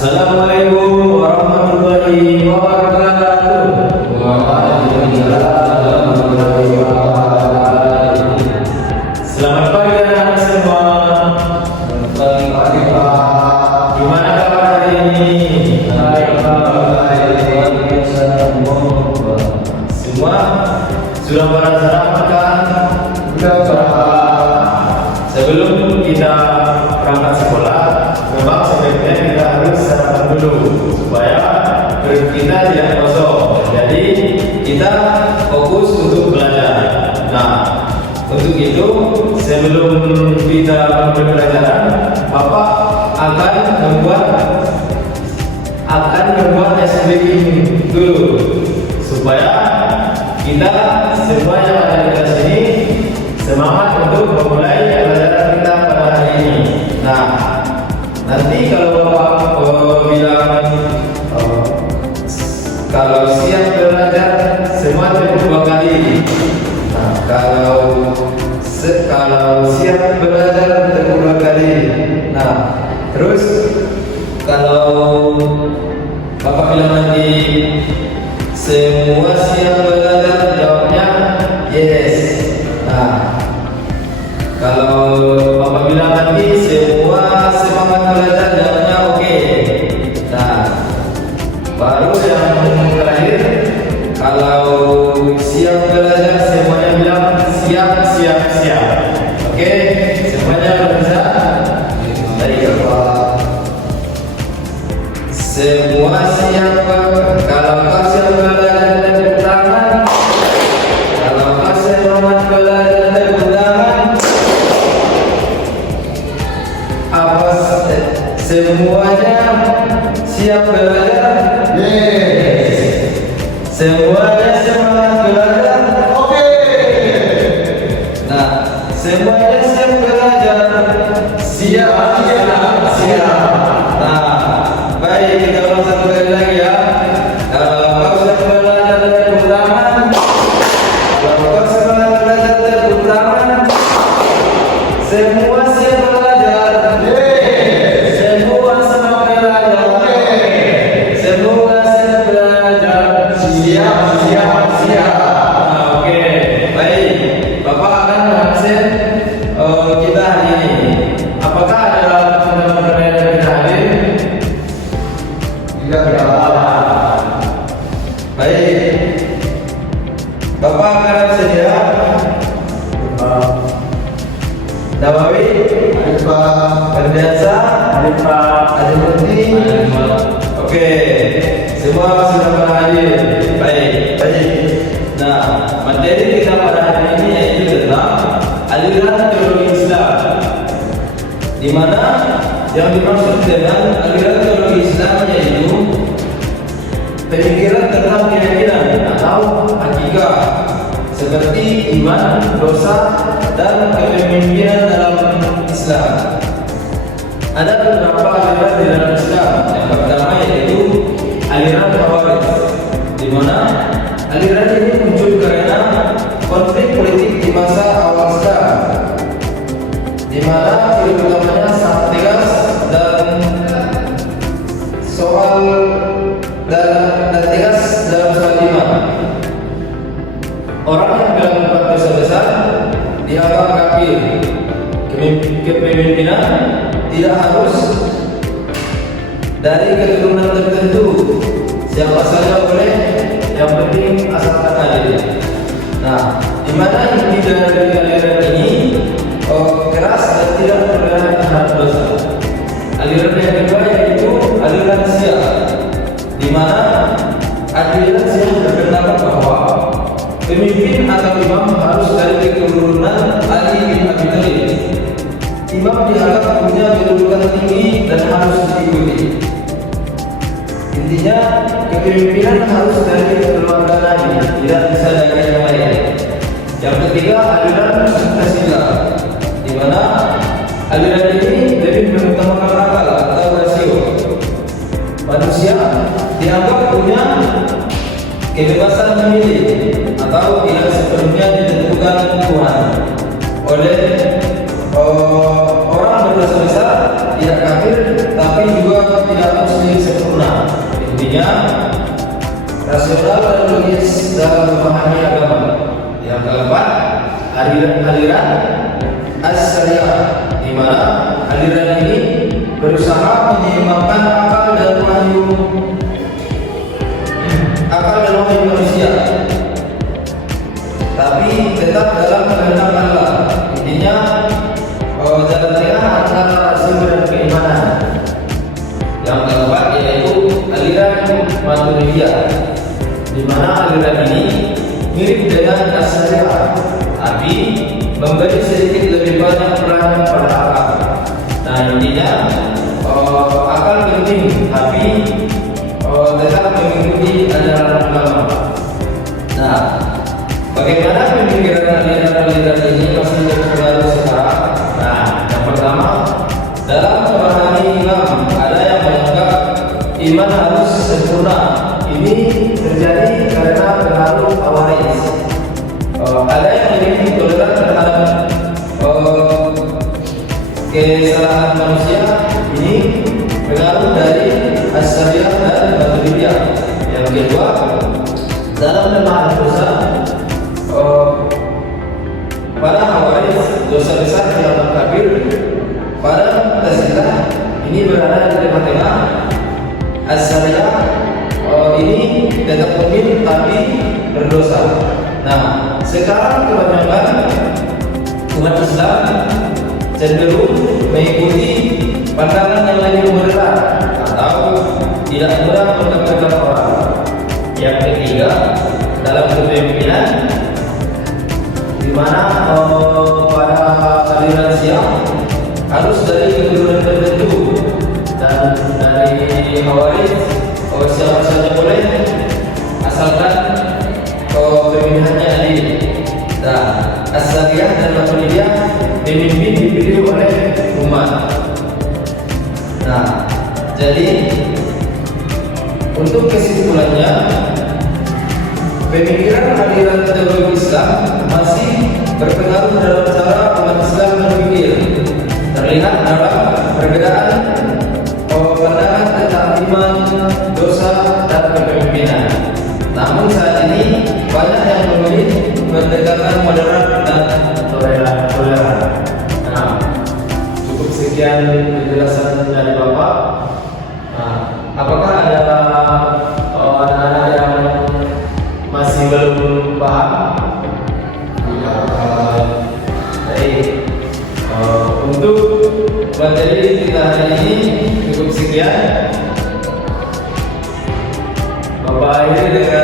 Assalamualaikum warahmatullahi wabarakatuh. Waalaikumsalam warahmatullahi wabarakatuh. Selamat pagi anak-anak semua. Selamat pagi Pak. Gimana kabar hari ini? Baik Pak. Semua sudah pada sarapan kan? Sudah Pak. Sebelum kita berangkat sekolah, memang sebaiknya kita harus sarapan dulu supaya perut kita tidak kosong. Jadi kita fokus untuk belajar. Nah, untuk itu sebelum kita mulai pelajaran, Bapak akan membuat SPG dulu supaya kita semua yang ada di kelas ini semangat untuk memulai pelajaran kita pada hari ini. Nah, nanti kalau Bapak bilang kalau siap belajar semua cukup 2 kali. Nah, kalau siap belajar cukup 2 kali. Nah, terus kalau Bapak bilang nanti semua siap belajar, jawabnya yes. Nah, kalau Bapak bilang nanti semua semangat belajar, jawabnya oke. Nah, baru yang terakhir, kalau siap belajar semuanya bilang siap. Oke, semuanya bisa? Baik Pak. Semua siap. Kalau kau siap belajar, tepuk tangan. Kalau kau semangat belajar, tepuk tangan. Apa semuanya siap belajar? Yes. Semuanya semangat belajar? Oke. Nah, semuanya siap belajar? Siap. Nah, baik, kita ulang satu kali lagi ya. Kalau kau siap belajar, tepuk tangan. Kalau kau semangat belajar, tepuk tangan. Semua siap belajar? Yes. Semua semangat belajar? Semua siap belajar? Siap. Nah, oke, baik. Bapak akan absen kita hari ini. Apakah ada teman-teman yang tidak hadir? Tidak ada. Baik. Bapak akan absen ya. Nawawi, Pak Ferdiansa, Pak Adimuti. Oke, semua sudah pada hadir. Baik. Nah, materi kita pada hari ini yaitu tentang aliran teologi Islam, di mana yang dimaksud dengan aliran teologi Islam yaitu pemikiran tentang keyakinan atau hakikat seperti iman, dosa, dan kepemimpinan dalam Islam. Ada beberapa aliran di dalam Islam. Yang pertama yaitu aliran Khawarij, di mana aliran ini muncul karena konflik politik di masa awal Islam, di mana ciri utamanya sangat tegas dan tegas dalam soal iman. Orang yang melakukan dosa besar dianggap kafir. Kepemimpinan tidak harus dari keturunan tertentu, siapa saja boleh, yang penting asalkan adil. Nah, di mana inti dari aliran ini keras dan tidak toleran terhadap dosa. Aliran yang kedua yaitu aliran Syiah, di mana aliran Syiah berpendapat bahwa pemimpin atau imam harus dari keturunan Ali bin Abi Thalib. Imam dianggap punya kedudukan tinggi dan harus diikuti. Intinya, kepemimpinan harus dari keluarga Nabi, tidak bisa dari yang lain. Yang ketiga, aliran Mu'tazilah, di mana aliran ini lebih mengutamakan akal atau rasio. Manusia dianggap punya kebebasan memilih atau tidak sepenuhnya ditentukan Tuhan oleh orang berdosa besar, tidak kafir tapi juga tidak muslim rasional dan logis dalam memahami agama. Yang keempat, aliran as-syariah, di mana aliran ini berusaha menyeimbangkan akal dan wahyu manusia, tapi tetap dalam kehendak Allah. Intinya jalan tengah antara rasul dan keimanan. Yang keempat yaitu aliran Maturidiyah, di mana aliran ini mirip dengan as-syariah, tapi memberi sedikit lebih banyak peranan pada akal. Nah, intinya akal penting, tapi tetap mengikuti ajaran ulama. Nah, bagaimana pemikiran aliran ini masih berpengaruh sekarang? Nah, yang pertama, dalam memahami imam, ada yang menganggap iman harus sempurna. Ini terjadi karena pengaruh Khawarij. Ada yang lebih toleran terhadap kesalahan manusia. Ini pengaruh dari as-syariah dan Maturidiyah. Yang kedua, dalam memahami dosa, pada Khawarij dosa besar yang kafir. Pada Mu'tazilah ini berada di tengah-tengah. As-syariah ini tetap mungkin tapi berdosa. Nah, sekarang kebanyakan umat Islam cenderung mengikuti pandangan yang lebih moderat atau tidak mudah mengkafirkan orang. Yang ketiga, dalam kepemimpinan, di mana pada aliran Syiah harus dari keturunan tertentu, dan dari Khawarij siapa saja boleh asalkan pemilihannya adil. Nah, as-syariah dan Maturidiyah pemimpin dipilih oleh umat. Nah, jadi untuk kesimpulannya, pemikiran aliran teologi Islam masih berpengaruh dalam cara umat Islam berpikir. Terlihat dalam perbedaan pandangan tentang iman, dosa, dan kepemimpinan. Namun saat ini banyak yang memilih pendekatan moderat dan toleran. Nah, cukup sekian penjelasan dari Bapak. Nah, apakah ada anak-anak yang masih belum paham? Baik. Untuk materi kita hari ini cukup sekian. Bapak ini dengan